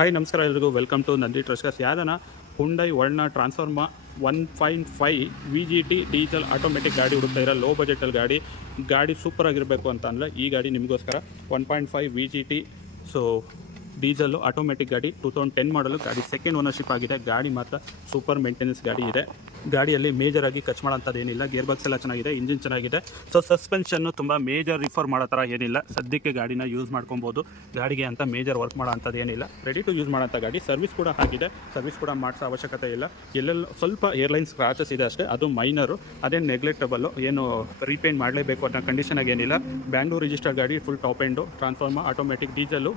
Hi ನಮಸ್ಕಾರ ಎಲ್ರಿಗೂ welcome to Nandi ಟ್ರಸ್ಕರ್ಸ್. ಯಾರನ ಹುಂಡೈ ವರ್ಣ ಟ್ರಾನ್ಸ್ಫಾರ್ಮ 1.5 VGT ಡೀಸೆಲ್ ಆಟೋಮೆಟಿಕ್ ಗಾಡಿ ಹುಡುಕ್ತಾ ಇರೋ ಲೋ ಬಜೆಟಲ್ಲಿ ಗಾಡಿ ಸೂಪರ್ ಆಗಿರಬೇಕು ಅಂತ ಅಂದರೆ ಈ ಗಾಡಿ ನಿಮಗೋಸ್ಕರ 1.5 VGT ಡೀಸೆಲ್ಲು ಆಟೋಮೆಟಿಕ್ ಗಾಡಿ 2010 ಮಾಡಲು ಗಾಡಿ ಸೆಕೆಂಡ್ ಓನರ್ಶಿಪ್ ಆಗಿದೆ. ಗಾಡಿ ಮಾತ್ರ ಸೂಪರ್ ಮೇಂಟೆನೆನ್ಸ್ ಗಾಡಿ ಇದೆ. ಗಾಡಿಯಲ್ಲಿ ಮೇಜರಾಗಿ ಖರ್ಚು ಮಾಡೋಂಥದ್ದು ಏನಿಲ್ಲ. ಗೇರ್ ಬಾಕ್ಸ್ ಎಲ್ಲ ಚೆನ್ನಾಗಿದೆ, ಇಂಜಿನ್ ಚೆನ್ನಾಗಿದೆ. ಸಸ್ಪೆನ್ಷನ್ನು ತುಂಬ ಮೇಜರ್ ರಿಫರ್ ಮಾಡೋ ಥರ ಏನಿಲ್ಲ. ಸದ್ಯಕ್ಕೆ ಗಾಡಿನ ಯೂಸ್ ಮಾಡ್ಕೊಬೋದು. ಗಾಡಿಗೆ ಅಂತ ಮೇಜರ್ ವರ್ಕ್ ಮಾಡೋ ಅಂಥದ್ದು ಏನಿಲ್ಲ. ರೆಡಿ ಟು ಯೂಸ್ ಮಾಡೋಂಥ ಗಾಡಿ. ಸರ್ವಿಸ್ ಕೂಡ ಆಗಿದೆ, ಸರ್ವಿಸ್ ಕೂಡ ಮಾಡಿಸೋ ಅವಶ್ಯಕತೆ ಇಲ್ಲ. ಎಲ್ಲೆಲ್ಲ ಸ್ವಲ್ಪ ಏರ್ಲೈನ್ ಸ್ಕ್ರಾಚಸ್ ಇದೆ ಅಷ್ಟೇ, ಅದು ಮೈನರು, ಅದೇನು ನೆಗ್ಲೆಕ್ಟಬಲ್ಲು, ಏನು ರೀಪೇಂಟ್ ಮಾಡಲೇಬೇಕು ಅನ್ನೋ ಕಂಡೀಷನಾಗಿ ಏನಿಲ್ಲ. ಬ್ಯಾಂಗ್ಳೂರ್ ರಿಜಿಸ್ಟರ್ಡ್ ಗಾಡಿ, full top end, transformer automatic diesel.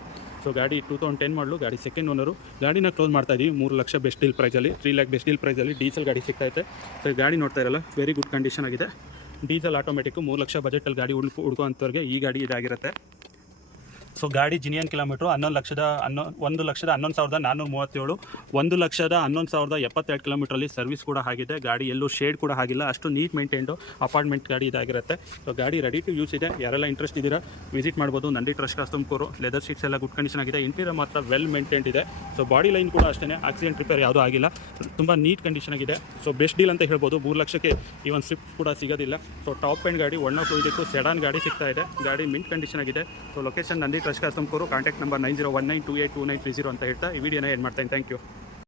ಗಾಡಿ 2010 ಮಾಡಲು, ಗಾಡಿ ಸೆಕೆಂಡ್ ಓನರು. ಗಾಡಿನ ಕ್ಲೋಸ್ ಮಾಡ್ತಾ ಇದ್ದೀವಿ 3 ಲಕ್ಷ ಬೆಸ್ಟ್ ಡೀಲ್ ಪ್ರೈಸಲ್ಲಿ, 3 ಲ್ಯಾಕ್ ಬೆಸ್ಟ್ ಡೀಲ್ ಪ್ರೈಸಲ್ಲಿ ಡೀಸೆಲ್ ಗಾಡಿ ಸಿಗ್ತೈತೆ. ಗಾಡಿ ನೋಡ್ತಾ ಇರಲ್ಲ, ವೆರಿ ಗುಡ್ ಕಂಡೀಷನ್ ಆಗಿದೆ. ಡೀಸೆಲ್ ಆಟೋಮೆಟಿಕ್ಕು 3 ಲಕ್ಷ ಬಜೆಟಲ್ಲಿ ಗಾಡಿ ಹುಡ್ಕೋಂಥವ್ರಿಗೆ ಈ ಗಾಡಿ ಇದಾಗಿರುತ್ತೆ. ಗಾಡಿ ಜಿನಿಯನ್ ಕಿಲೋಮೀಟ್ರು 1,11,437, 1,11,72 ಕಿಲೋಮೀಟ್ರಲ್ಲಿ ಸರ್ವಿಸ್ ಕೂಡ ಆಗಿದೆ. ಗಾಡಿ ಎಲ್ಲೂ ಶೇಡ್ ಕೂಡ ಆಗಿಲ್ಲ, ಅಷ್ಟು ನೀಟ್ ಮೇಂಟೈನ್ಡು ಅಪಾರ್ಟ್ಮೆಂಟ್ ಗಾಡಿ ಇದಾಗಿರುತ್ತೆ. ಗಾಡಿ ರೆಡಿ ಟು ಯೂಸ್ ಇದೆ. ಯಾರೆಲ್ಲ ಇಂಟ್ರೆಸ್ಟ್ ಇದ್ದೀರಾ ವಿಸಿಟ್ ಮಾಡ್ಬೋದು. ನಂದಿ ಟ್ರಸ್ಕರ್ಸ್ ತುಮಕೂರು. ಲೆದರ್ ಸೀಟ್ಸ್ ಎಲ್ಲ ಗುಡ್ ಕಂಡೀಷನ್ ಆಗಿದೆ. ಇಂಟೀರಿಯರ್ ಮಾತ್ರ ವೆಲ್ ಮೇಂಟೈನ್ಡ್ ಇದೆ. ಬಾಡಿ ಲೈನ್ ಕೂಡ ಅಷ್ಟೇ, ಆಕ್ಸಿಡೆಂಟ್ ರಿಪೇರ್ ಯಾವುದೂ ಆಗಿಲ್ಲ, ತುಂಬ ನೀಟ್ ಕಂಡೀಷನ್ ಆಗಿದೆ. ಬೆಸ್ಟ್ ಡೀಲ್ ಅಂತ ಹೇಳ್ಬೋದು. 3 ಲಕ್ಷಕ್ಕೆ ಈವನ್ ಸ್ವಿಫ್ಟ್ ಕೂಡ ಸಿಗೋದಿಲ್ಲ. ಟಾಪ್ ಎಂಡ್ ಗಾಡಿ, 1 ಆಫ್ ಇದಕ್ಕೂ ಸೆಡಾನ್ ಗಾಡಿ ಸಿಗ್ತಾ ಇದೆ. ಗಾಡಿ ಮಿಂಟ್ ಕಂಡೀಷನ್ ಆಗಿದೆ. ಲೊಕೇಶನ್ ನಂದಿ ಟ್ರಸ್ಕರ್ಸ್ ತುಮಕೂರು. ಕಾಂಟ್ಯಾಕ್ಟ್ ನಂಬರ್ 9019282930 ಅಂತ ಹೇಳ್ತಾ ಈ ವಿಡಿಯೋನ ಏನು ಮಾಡ್ತೀನಿ. Thank you.